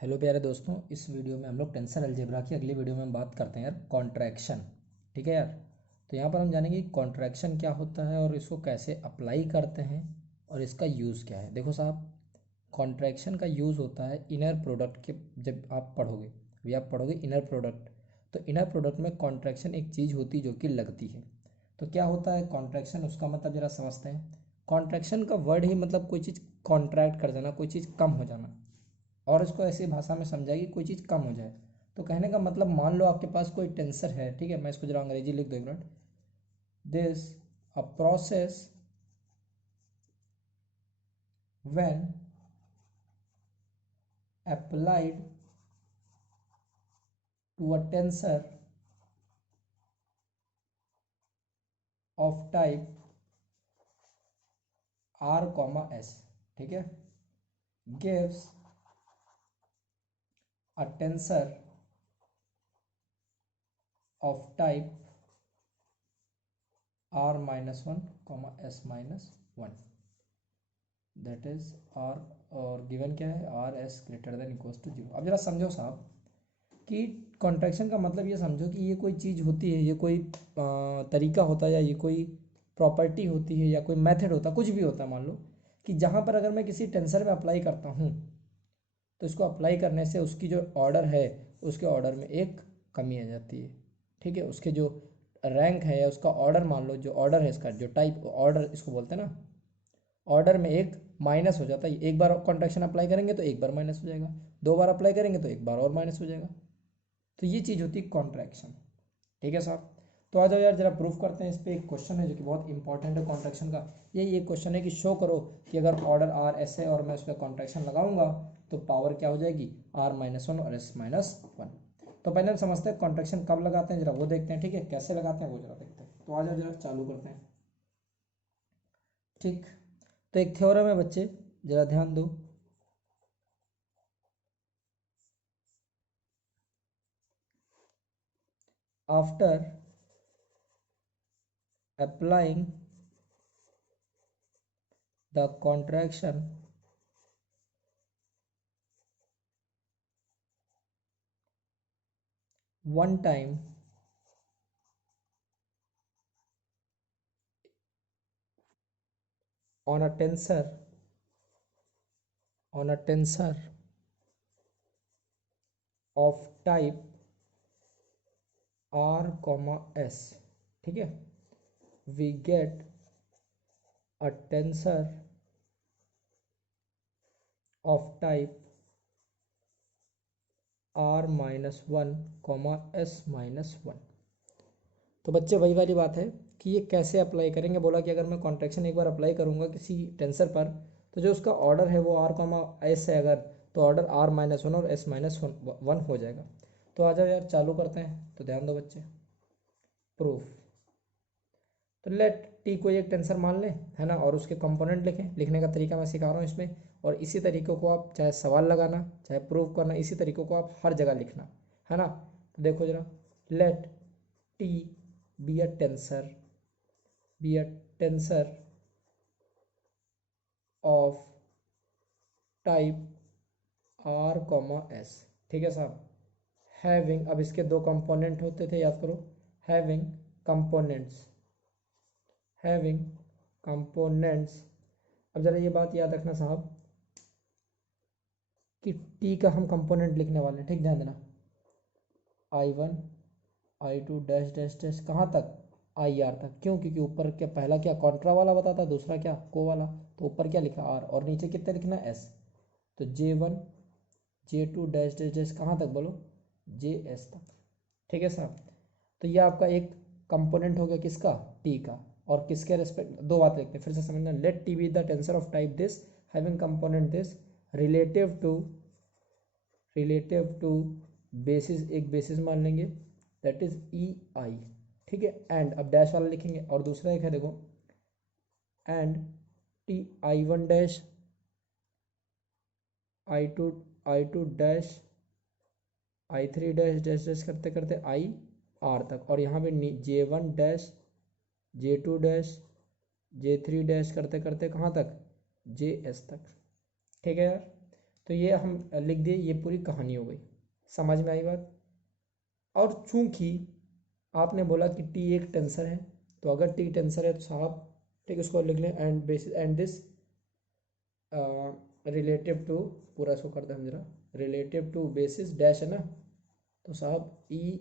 Hello प्यारे दोस्तों, इस वीडियो में हम लोग टेंसर अलजेब्रा की अगली वीडियो में हम बात करते हैं यार कॉन्ट्रैक्शन। ठीक है यार। तो यहाँ पर हम जानेंगे कि कॉन्ट्रैक्शन क्या होता है और इसको कैसे अप्लाई करते हैं और इसका यूज़ क्या है। देखो साहब, कॉन्ट्रैक्शन का यूज़ होता है इनर प्रोडक्ट के। जब आप पढ़ोगे, अभी आप पढ़ोगे इनर प्रोडक्ट, तो इनर प्रोडक्ट में कॉन्ट्रैक्शन एक चीज़ होती है जो कि लगती है। तो क्या होता है कॉन्ट्रैक्शन, उसका मतलब ज़रा समझते हैं। कॉन्ट्रैक्शन का वर्ड ही मतलब कोई चीज़ कॉन्ट्रैक्ट कर जाना, कोई चीज़ कम हो जाना। और इसको ऐसी भाषा में समझाइए कोई चीज़ कम हो जाए। तो कहने का मतलब, मान लो आपके पास कोई टेंसर है, ठीक है। मैं इसको जरा अंग्रेजी लिख दो एक minute. This a process when applied to a tensor of type R comma S, ठीक है, gives a tensor of type R minus one comma S minus one, that is R. और गिवन क्या है, R S greater than equals to zero. अब जरा समझो साहब कि कॉन्ट्रैक्शन का मतलब ये समझो कि ये कोई चीज़ होती है, ये कोई तरीका होता है, या ये कोई प्रॉपर्टी होती है, या कोई मेथड होता है, कुछ भी होता है। मान लो कि जहाँ पर अगर मैं किसी टेंसर में अप्लाई करता हूँ, तो इसको अप्लाई करने से उसकी जो ऑर्डर है, उसके ऑर्डर में एक कमी आ जाती है। ठीक है, उसके जो रैंक है या उसका ऑर्डर, मान लो जो ऑर्डर है, इसका जो टाइप ऑर्डर इसको बोलते हैं ना, ऑर्डर में एक माइनस हो जाता है। एक बार कॉन्ट्रैक्शन अप्लाई करेंगे तो एक बार माइनस हो जाएगा, दो बार अप्लाई करेंगे तो एक बार और माइनस हो जाएगा। तो ये चीज़ होती है कॉन्ट्रैक्शन। ठीक है साहब। तो आ जाओ यार, जरा प्रूफ करते हैं। इस पे एक क्वेश्चन है जो कि बहुत इंपॉर्टेंट है कॉन्ट्रैक्शन का। यही एक क्वेश्चन है कि शो करो कि अगर ऑर्डर आर एस है और मैं उस पर कॉन्ट्रैक्शन लगाऊंगा तो पावर क्या हो जाएगी, आर माइनस वन और एस माइनस वन। तो पहले हम समझते हैं कॉन्ट्रैक्शन कब लगाते हैं, जरा वो देखते हैं। ठीक है, कैसे लगाते हैं वो जरा देखते हैं। तो आ जाओ जरा चालू करते हैं। ठीक, तो एक थ्योरम है बच्चे, जरा ध्यान दो। After applying the contraction one time on a tensor of type r comma s, ठीक है, we get a tensor of type r minus one comma S minus one. तो बच्चे वही वाली बात है कि ये कैसे अप्लाई करेंगे। बोला कि अगर मैं कॉन्ट्रैक्शन एक बार अप्लाई करूंगा किसी टेंसर पर, तो जो उसका ऑर्डर है वो आर कॉमा एस है, अगर तो ऑर्डर आर माइनस वन और एस माइनस वन हो जाएगा। तो आ जाओ यार चालू करते हैं। तो ध्यान दो बच्चे, प्रूफ। तो लेट टी कोई एक टेंसर मान लें, है ना, और उसके कंपोनेंट लिखें। लिखने का तरीका मैं सिखा रहा हूँ इसमें, और इसी तरीके को आप चाहे सवाल लगाना चाहे प्रूफ करना, इसी तरीके को आप हर जगह लिखना, है ना। तो देखो जरा, let T be a tensor, be a tensor of type R comma S, ठीक है साहब। हैविंग, अब इसके दो कंपोनेंट होते थे, याद करो। Having components, having components. अब जरा ये बात याद रखना साहब कि टी का हम कंपोनेंट लिखने वाले हैं, ठीक, ध्यान देना। I one I two dash dash dash कहाँ तक, आई आर तक। क्यों? क्योंकि ऊपर क्या, पहला क्या कॉन्ट्रा वाला बताता, दूसरा क्या को वाला। तो ऊपर क्या लिखा, आर, और नीचे कितने लिखना, एस। तो J one J two dash dash dash कहाँ तक बोलो, जे एस तक। ठीक है साहब। तो ये आपका एक कंपोनेंट हो गया किसका, टी का। और किसके रेस्पेक्ट, दो बात लिखते हैं फिर से समझना। Let T be the tensor of type this having component this relative to, relative to basis, एक बेसिस मान लेंगे, दैट इज ई आई। ठीक है, एंड अब डैश वाला लिखेंगे। और दूसरा एक है देखो, and T I one dash I two dash I three dash dash dash करते करते आई आर तक। और यहाँ पे J one dash J two dash J three dash करते करते कहाँ तक, जे एस तक। ठीक है यार। तो ये हम लिख दिए, ये पूरी कहानी हो गई। समझ में आई बात। और चूंकि आपने बोला कि टी एक टेंसर है, तो अगर टी टेंसर है तो साहब ठीक उसको लिख लें and basis and this relative to, पूरा इसको कर दें हम जरा, रिलेटिव टू बेसिस डैश है ना, तो साहब ई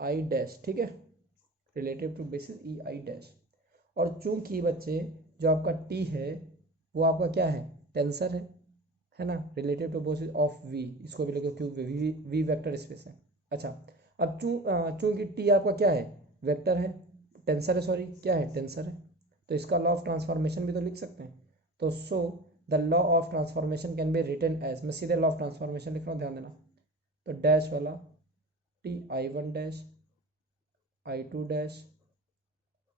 आई डैश, ठीक है, relative to basis E I dash. और चूंकि बच्चे जो आपका टी है वो आपका क्या है, टेंसर है ना, relative to basis of V, इसको भी लिखो क्यों, वी वेक्टर स्पेस है। अच्छा, अब चूंकि टी आपका क्या है, वेक्टर है, टेंसर है, सॉरी क्या है, टेंसर है, तो इसका लॉ ऑफ ट्रांसफॉर्मेशन भी तो लिख सकते हैं। तो so the law of transformation can be written as, मैं सीधे लॉ ऑफ ट्रांसफॉर्मेशन लिख रहा हूँ, ध्यान देना। तो डैश वाला T I one dash I two dash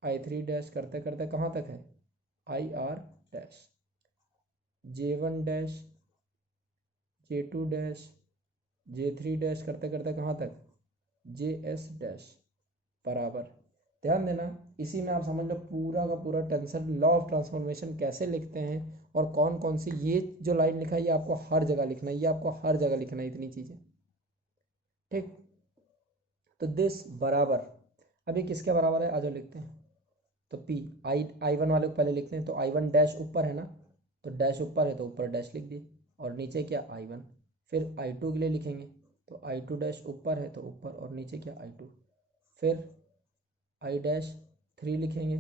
I three dash करते करते कहाँ तक है, I R dash, J one dash J two dash J three dash करते करते कहाँ तक, जे एस डैश बराबर। ध्यान देना, इसी में आप समझ लो पूरा का पूरा टेंसर लॉ ऑफ ट्रांसफॉर्मेशन कैसे लिखते हैं और कौन कौन सी, ये जो लाइन लिखा है ये आपको हर जगह लिखना है, ये आपको हर जगह लिखना है इतनी चीज़ें, ठीक। तो दिस बराबर, अभी किसके बराबर है, आ जाओ लिखते हैं। तो पी आई वन वाले को पहले लिखते हैं, तो आई वन डैश ऊपर है ना, तो डैश ऊपर है तो ऊपर डैश लिख दिए, और नीचे क्या आई वन। फिर आई टू के लिए लिखेंगे, तो आई टू डैश ऊपर है तो ऊपर, और नीचे क्या आई टू। फिर आई डैश थ्री लिखेंगे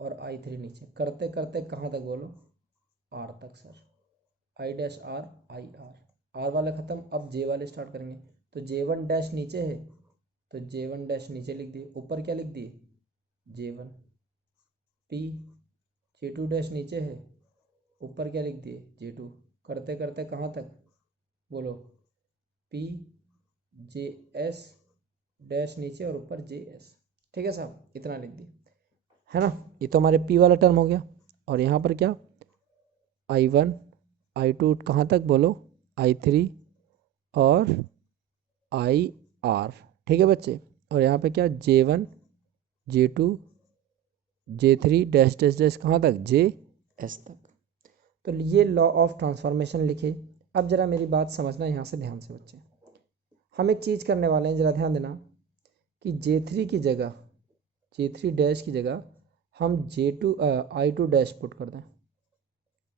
और आई थ्री नीचे, करते करते कहाँ तक बोलो, आर तक sir, I dash are I R वाले ख़त्म। अब जे वाले स्टार्ट करेंगे, तो जे वन डैश नीचे है तो जे वन डैश नीचे लिख दिए, ऊपर क्या लिख दिए, J one. P J two dash नीचे है, ऊपर क्या लिख दिए, जे टू, करते करते कहाँ तक बोलो, पी जे एस डैश नीचे और ऊपर जे एस, ठीक है साहब, इतना लिख दिए, है ना। ये तो हमारे पी वाला टर्म हो गया। और यहाँ पर क्या, आई वन आई टू कहाँ तक बोलो, आई थ्री और आई आर, ठीक है बच्चे। और यहाँ पे क्या, J one J two J three dash dash dash कहाँ तक, जे एस तक। तो ये लॉ ऑफ ट्रांसफॉर्मेशन लिखे। अब जरा मेरी बात समझना यहाँ से ध्यान से बच्चे, हम एक चीज़ करने वाले हैं, जरा ध्यान देना कि जे थ्री की जगह, जे थ्री डैश की जगह हम J two I two dash put कर दें,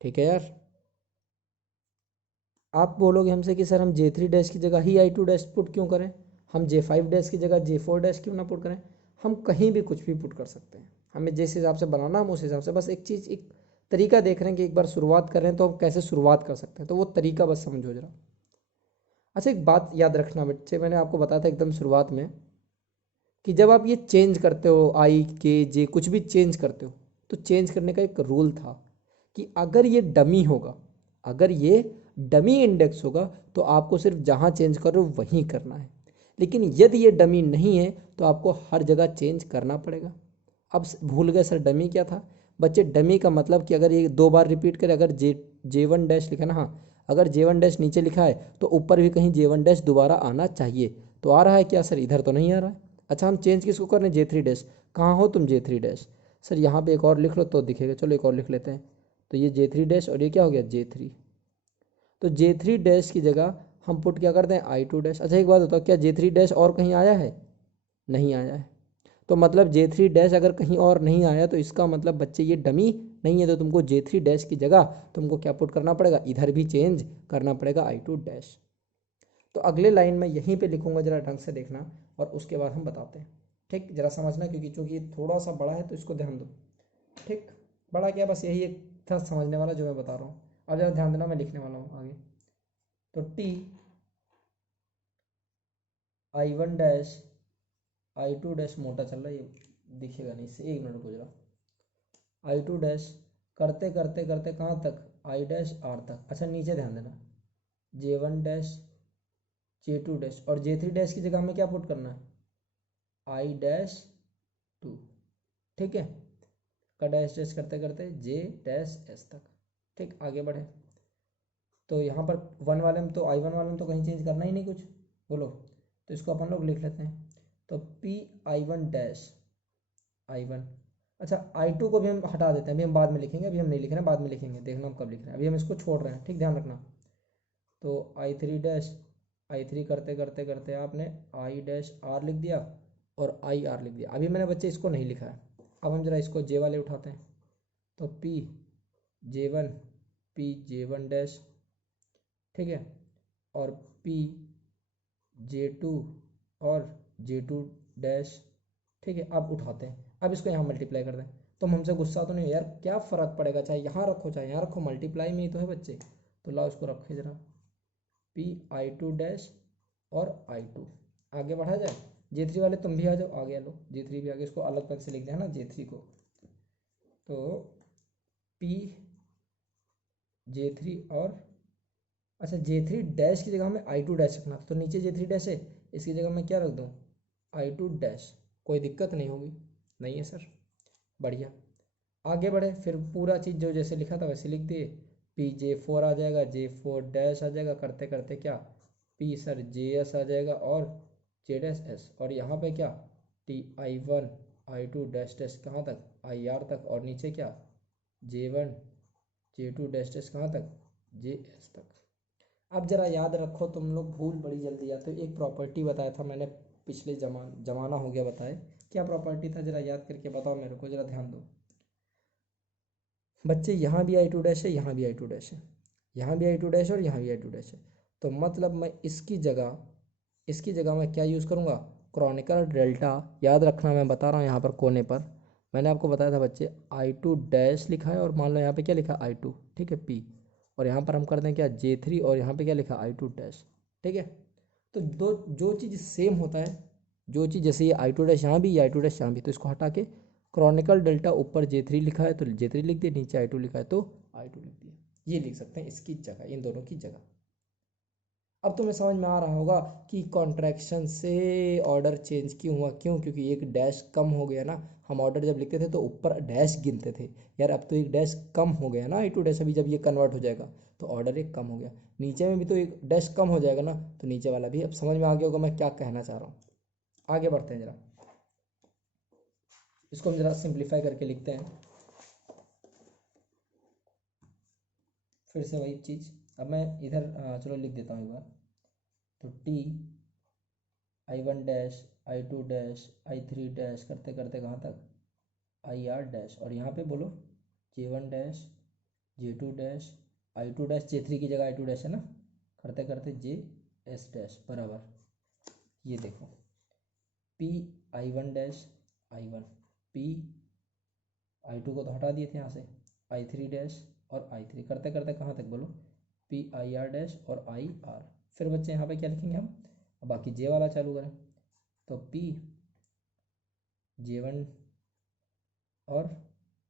ठीक है यार। आप बोलोगे हमसे कि सर हम जे थ्री डैश की जगह ही आई टू डैश पुट क्यों करें, हम जे फाइव डैश की जगह जे फोर डैश क्यों ना पुट करें। हम कहीं भी कुछ भी पुट कर सकते हैं, हमें जिस हिसाब से बनाना हम उस हिसाब से, बस एक चीज़, एक तरीका देख रहे हैं कि एक बार शुरुआत कर रहे हैं तो हम कैसे शुरुआत कर सकते हैं, तो वो तरीका बस समझो जरा। अच्छा, एक बात याद रखना बच्चे, मैंने आपको बताया था एकदम शुरुआत में कि जब आप ये चेंज करते हो आई के जे कुछ भी चेंज करते हो, तो चेंज करने का एक रूल था कि अगर ये डमी होगा, अगर ये डमी इंडेक्स होगा तो आपको सिर्फ जहाँ चेंज करो वहीं करना है, लेकिन यदि ये डमी नहीं है तो आपको हर जगह चेंज करना पड़ेगा। अब भूल गए सर डमी क्या था बच्चे, डमी का मतलब कि अगर ये दो बार रिपीट करे, अगर जे वन डैश लिखा ना, हाँ अगर जे वन डैश नीचे लिखा है तो ऊपर भी कहीं जे वन डैश दोबारा आना चाहिए। तो आ रहा है क्या सर, इधर तो नहीं आ रहा है। अच्छा, हम चेंज किसको कर रहे हैं, जे थ्री डैश, कहाँ हो तुम जे थ्री डैश, सर यहाँ पे एक और लिख लो तो दिखेगा, चलो एक और लिख लेते हैं। तो ये जे थ्री डैश और ये क्या हो गया, जे थ्री। तो जे थ्री डैश की जगह हम पुट क्या करते हैं, आई टू डैश। अच्छा एक बात बताओ, क्या जे थ्री डैश और कहीं आया है, नहीं आया है। तो मतलब जे थ्री डैश अगर कहीं और नहीं आया तो इसका मतलब बच्चे ये डमी नहीं है, तो तुमको जे थ्री डैश की जगह तुमको क्या पुट करना पड़ेगा, इधर भी चेंज करना पड़ेगा, आई टू डैश। तो अगले लाइन में यहीं पे लिखूंगा, जरा ढंग से देखना और उसके बाद हम बताते हैं, ठीक। जरा समझना क्योंकि चूंकि ये थोड़ा सा बड़ा है तो इसको ध्यान दो, ठीक। बड़ा क्या, बस यही एक था समझने वाला जो मैं बता रहा हूँ। अब जरा ध्यान देना, मैं लिखने वाला हूँ आगे। तो T I one dash I two dash, मोटा चल रहा है ये, दिखेगा नहीं इससे, एक मिनट गुजरा, आई टू डैश करते करते करते कहाँ तक, आई डैश आर तक। अच्छा नीचे ध्यान देना, J one dash J two dash, और जे थ्री डैश की जगह हमें क्या पुट करना है, आई डैश टू, ठीक है। का डैश डैश करते करते जे डैश एस तक, ठीक। आगे बढ़े तो यहाँ पर वन वाले में तो आई वन वाले में तो कहीं चेंज करना ही नहीं कुछ, बोलो, तो इसको अपन लोग लिख लेते हैं। तो P I one dash I one. अच्छा आई टू को भी हम हटा देते हैं, अभी हम बाद में लिखेंगे, अभी हम नहीं लिख रहे हैं, बाद में लिखेंगे, देखना हम कब लिख रहे हैं, अभी हम इसको छोड़ रहे हैं, ठीक ध्यान रखना। तो आई थ्री डैश आई थ्री करते करते करते आपने आई डैश आर लिख दिया और आई आर लिख दिया। अभी मैंने बच्चे इसको नहीं लिखा है। अब हम जरा इसको जे वाले उठाते हैं, तो P J one P J one dash, ठीक है, और पी जे टू और जे टू डैश, ठीक है। अब उठाते हैं, अब इसको यहाँ मल्टीप्लाई कर दें। तुम हमसे गुस्सा तो नहीं हो यार, क्या फ़र्क पड़ेगा, चाहे यहाँ रखो चाहे यहाँ रखो, मल्टीप्लाई में ही तो है बच्चे। तो लाओ इसको रखे जरा, पी आई टू डैश और आई टू, आगे बढ़ा जाए। जे थ्री वाले तुम भी आ जाओ, आगे आ लो, जे थ्री भी आगे, इसको अलग पेन से लिख दिया ना जे थ्री को। तो पी जे थ्री और, अच्छा जे थ्री डैश की जगह हमें आई टू डैश रखना, तो नीचे जे थ्री डैश है, इसकी जगह मैं क्या रख दूँ, आई टू डैश। कोई दिक्कत नहीं होगी? नहीं है सर, बढ़िया। आगे बढ़े, फिर पूरा चीज़ जो जैसे लिखा था वैसे लिख दिए। पी जे फोर आ जाएगा, जे फोर डैश आ जाएगा, करते करते क्या, पी सर जे एस आ जाएगा और जे डैश एस, और यहाँ पे क्या, T I one I two dash dash कहाँ तक, आई आर तक, और नीचे क्या, J one J two dash dash कहाँ तक, जे एस तक। अब जरा याद रखो, तुम लोग भूल बड़ी जल्दी जाते हो। एक प्रॉपर्टी बताया था मैंने पिछले जमाना हो गया बताए, क्या प्रॉपर्टी था, जरा याद करके बताओ मेरे को, जरा ध्यान दो बच्चे। यहाँ भी आई टू डैश है, यहाँ भी आई टू डैश है, यहाँ भी आई टू डैश और यहाँ भी आई टू डैश है। तो मतलब मैं इसकी जगह मैं क्या यूज़ करूँगा, क्रॉनिकल डेल्टा। याद रखना, मैं बता रहा हूँ यहाँ पर कोने पर मैंने आपको बताया था बच्चे, आई टू डैश लिखा है और मान लो यहाँ पे क्या लिखा आई टू, ठीक है, पी, और यहाँ पर हम कर दें क्या जे थ्री, और यहाँ पे क्या लिखा आई टू डैश, ठीक है। तो दो जो चीज़ सेम होता है, जो चीज़ जैसे ये आई टू डैश यहाँ भी, ये आई टू डैश यहाँ भी, तो इसको हटा के क्रॉनिकल डेल्टा, ऊपर जे थ्री लिखा है तो जे थ्री लिख दिया, नीचे आई टू लिखा है तो आई टू लिख दिया। ये लिख सकते हैं इसकी जगह, इन दोनों की जगह। अब तुम्हें समझ में आ रहा होगा कि कॉन्ट्रैक्शन से ऑर्डर चेंज क्यों हुआ, क्यों, क्योंकि एक डैश कम हो गया ना। हम ऑर्डर जब लिखते थे तो ऊपर डैश गिनते थे, यार अब तो एक डैश कम हो गया ना आई टू डैश, अभी जब ये कन्वर्ट हो जाएगा तो ऑर्डर एक कम हो गया, नीचे में भी तो एक डैश कम हो जाएगा ना, तो नीचे वाला भी। अब समझ में आ गया होगा मैं क्या कहना चाह रहा हूँ। आगे बढ़ते हैं जरा, इसको हम जरा सिंप्लीफाई करके लिखते हैं फिर से वही चीज़। अब मैं इधर चलो लिख देता हूँ एक बार, तो T I one dash I two dash I three dash करते करते कहाँ तक, आई आर डैश, और यहाँ पे बोलो J one dash J two dash I two dash, J three की जगह आई टू डैश है ना, करते करते जे एस डैश बराबर, ये देखो P I one dash I one, P I two को तो हटा दिए थे यहाँ से, आई थ्री डैश और आई थ्री, करते करते कहाँ तक बोलो, पी आई आर डैश और आई आर। फिर बच्चे यहाँ पे क्या लिखेंगे हम, अब बाकी जे वाला चालू करें, तो पी जे वन और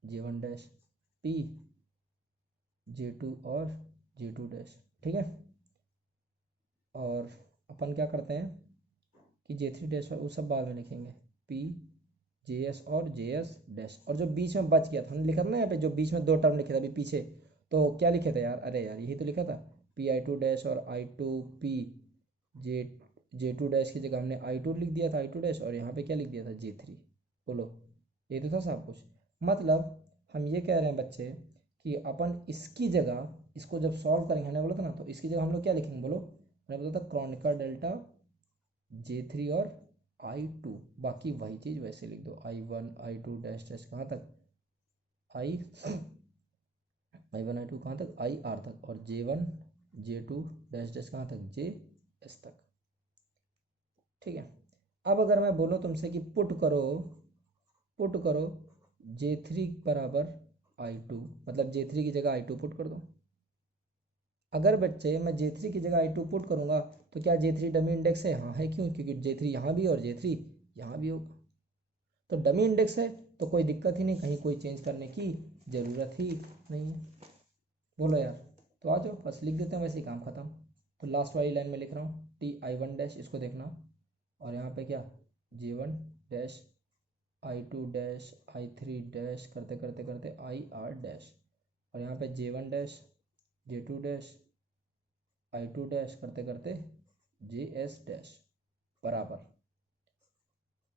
J one dash, P J two और जे टू डैश, ठीक है। और अपन क्या करते हैं कि जे थ्री डैश वो सब बाद में लिखेंगे, पी जे एस और जे एस डैश, और जो बीच में बच गया था हमने लिखा था ना यहाँ पे, जो बीच में दो टर्म लिखे थे अभी पीछे, तो क्या लिखे थे यार, अरे यार यही तो लिखा था, पी आई टू डैश और I two P J J two dash की जगह हमने आई टू लिख दिया था, आई टू डैश, और यहाँ पे क्या लिख दिया था जे थ्री। बोलो, ये तो था सब कुछ। मतलब हम ये कह रहे हैं बच्चे कि अपन इसकी जगह, इसको जब सॉल्व करेंगे, हमने बोला था ना, तो इसकी जगह हम लोग क्या लिखेंगे बोलो, हमने बोला था क्रॉनिकल डेल्टा जे थ्री और आई टू, बाकी वही चीज़ वैसे लिख दो, I one I two dash dash कहाँ तक, आई आई वन आई टू कहाँ तक, आई आर तक, और J one J two dash dash कहाँ तक, जे एस तक, ठीक है। अब अगर मैं बोलूँ तुमसे कि पुट करो जे थ्री बराबर आई टू, मतलब जे थ्री की जगह आई टू पुट कर दो। अगर बच्चे मैं जे थ्री की जगह आई टू पुट करूँगा तो क्या जे थ्री डमी इंडेक्स है, हाँ है, क्यों, क्योंकि जे थ्री यहाँ भी और जे थ्री यहाँ भी होगा, तो डमी इंडेक्स है, तो कोई दिक्कत ही नहीं, कहीं कोई चेंज करने की ज़रूरत ही नहीं है। बोलो यार, तो आ जाओ बस लिख देते हैं, वैसे ही काम खत्म। तो लास्ट वाली लाइन में लिख रहा हूँ, टी आई वन डैश, इसको देखना, और यहाँ पे क्या, J one dash I two dash I three dash, करते करते करते आई आर डैश, और यहाँ पे J one dash J two dash I two dash, करते करते जे एस डैश बराबर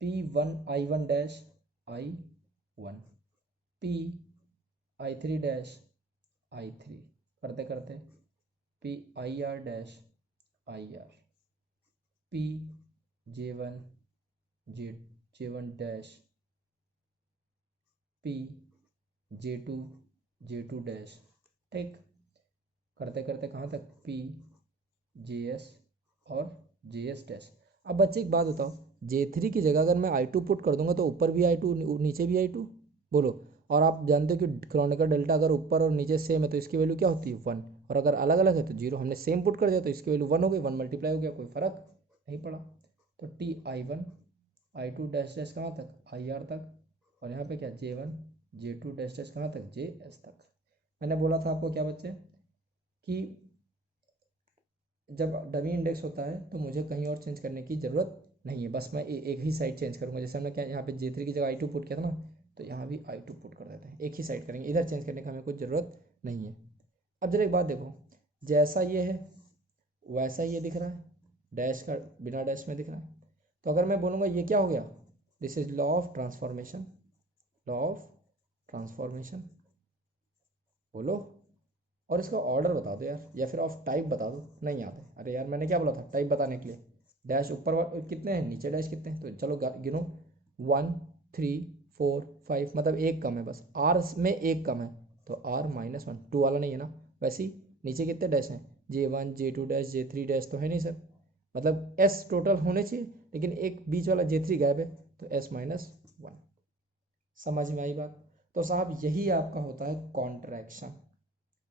P one I one dash I one, P I three dash I three, करते करते P I R dash I R, P J1 J1 dash, P J2 dash. ठीक, करते करते कहाँ तक, पी JS और JS dash. अब बच्चे एक बात बताओ, J3 की जगह अगर मैं I2 पुट कर दूंगा तो ऊपर भी I2 नीचे भी I2, बोलो। और आप जानते हो कि क्रोनिकल डेल्टा अगर ऊपर और नीचे सेम है तो इसकी वैल्यू क्या होती है 1, और अगर अलग अलग है तो 0। हमने सेम पुट कर दिया तो इसकी वैल्यू 1 हो गई, 1 मल्टीप्लाई हो गया, कोई फर्क नहीं पड़ा। तो TI1 I2 डैश डैश कहाँ तक, IR तक, और यहाँ पे क्या J1 J2 डैश डैश कहाँ तक, JS तक। मैंने बोला था आपको क्या बच्चे कि जब डमी इंडेक्स होता है तो मुझे कहीं और चेंज करने की ज़रूरत नहीं है, बस मैं एक ही साइड चेंज करूँगा। जैसे हमने क्या यहाँ पे J3 की जगह I2 पुट किया था ना, तो यहाँ भी I2 पुट कर देते हैं, एक ही साइड करेंगे, इधर चेंज करने का हमें कुछ ज़रूरत नहीं है। अब जरा एक बात देखो, जैसा ये है वैसा ये दिख रहा है, डैश का बिना डैश में दिख रहा है। तो अगर मैं बोलूँगा ये क्या हो गया, this is law of transformation, law of transformation, बोलो। और इसका ऑर्डर बता दो यार, या फिर ऑफ टाइप बता दो, नहीं याद है। अरे यार मैंने क्या बोला था टाइप बताने के लिए, डैश ऊपर कितने हैं, नीचे डैश कितने हैं, तो चलो गिनो 1 3 4 5, मतलब एक कम है बस, आर में एक कम है, तो R-1 2 वाला नहीं है ना। वैसे ही नीचे कितने डैश हैं, J1 J2 dash J3 dash तो है नहीं सर, मतलब S टोटल होने चाहिए, लेकिन एक बीच वाला J3 गायब है, तो S-1। समझ में आई बात। तो साहब यही आपका होता है कॉन्ट्रैक्शन,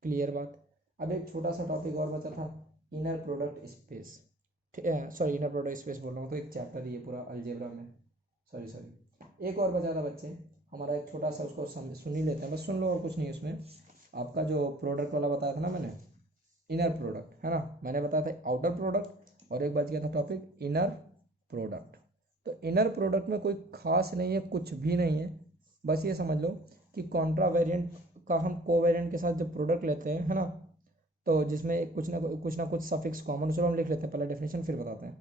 क्लियर बात। अब एक छोटा सा टॉपिक और बचा था, inner product space, sorry inner product space बोल रहा हूँ, तो एक चैप्टर ये पूरा अलजेब्रा में, सॉरी एक और बचा था बच्चे हमारा, एक छोटा सा उसको सुन ही लेते हैं, बस सुन लो और कुछ नहीं। उसमें आपका जो प्रोडक्ट वाला बताया था ना मैंने, इनर प्रोडक्ट है ना, मैंने बताया था आउटर प्रोडक्ट, और एक बच गया था टॉपिक इनर प्रोडक्ट। तो इनर प्रोडक्ट में कोई खास नहीं है, कुछ भी नहीं है, बस ये समझ लो कि कॉन्ट्रा वेरिएंट का हम कोवेरिएंट के साथ जब प्रोडक्ट लेते हैं है ना, तो जिसमें कुछ ना कुछ सफिक्स कॉमन, चलो हम लिख लेते हैं पहले डेफिनेशन फिर बताते हैं,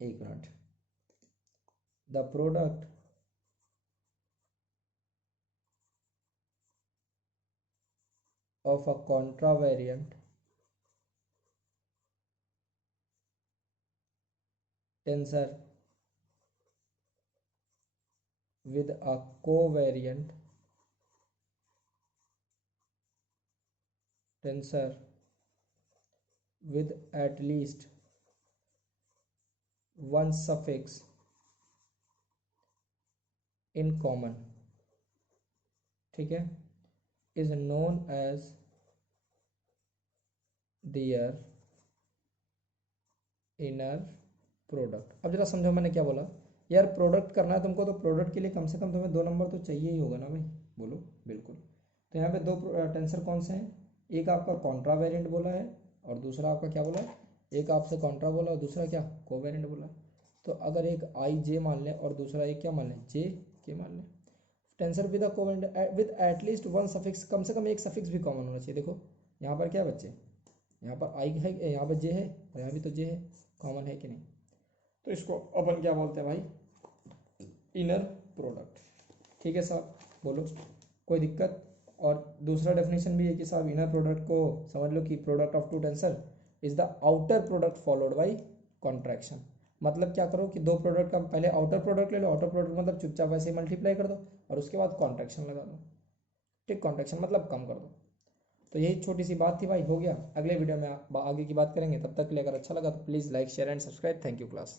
एक minute. The product of a Contra variant tensor with a covariant tensor with at least one suffix in common, ठीक है, is known as their inner product. अब जरा समझो मैंने क्या बोला यार, प्रोडक्ट करना है तुमको तो प्रोडक्ट के लिए कम से कम तुम्हें 2 नंबर तो चाहिए ही होगा ना भाई, बोलो। बिल्कुल। तो यहाँ पे 2 टेंसर कौन से हैं, एक आपका कॉन्ट्रा वेरिएंट बोला है और दूसरा आपका क्या बोला है, एक आपसे कॉन्ट्रा बोला और दूसरा क्या कोवेरिएंट बोला है। तो अगर एक आई जे मान लें और दूसरा एक क्या मान लें, जे के मान लें, tensor with a covariant with at least one suffix, कम से कम एक सफिक्स भी कॉमन होना चाहिए। देखो यहाँ पर क्या बच्चे, यहाँ पर आई है, यहाँ पर जे है और यहाँ भी तो जे है, कॉमन है कि नहीं। तो इसको अपन क्या बोलते हैं भाई, इनर प्रोडक्ट। ठीक है साहब, बोलो कोई दिक्कत। और दूसरा डेफिनेशन भी है कि साहब इनर प्रोडक्ट को समझ लो कि product of two tensor is the outer product followed by contraction. मतलब क्या करो कि 2 प्रोडक्ट का पहले आउटर प्रोडक्ट ले लो, आउटर प्रोडक्ट मतलब चुपचाप वैसे ही मल्टीप्लाई कर दो और उसके बाद कॉन्ट्रैक्शन लगा दो। ठीक, कॉन्ट्रैक्शन मतलब कम कर दो। तो यही छोटी सी बात थी भाई, हो गया। अगले वीडियो में आगे की बात करेंगे, तब तक के लिए अगर अच्छा लगा तो please like share and subscribe. Thank you class.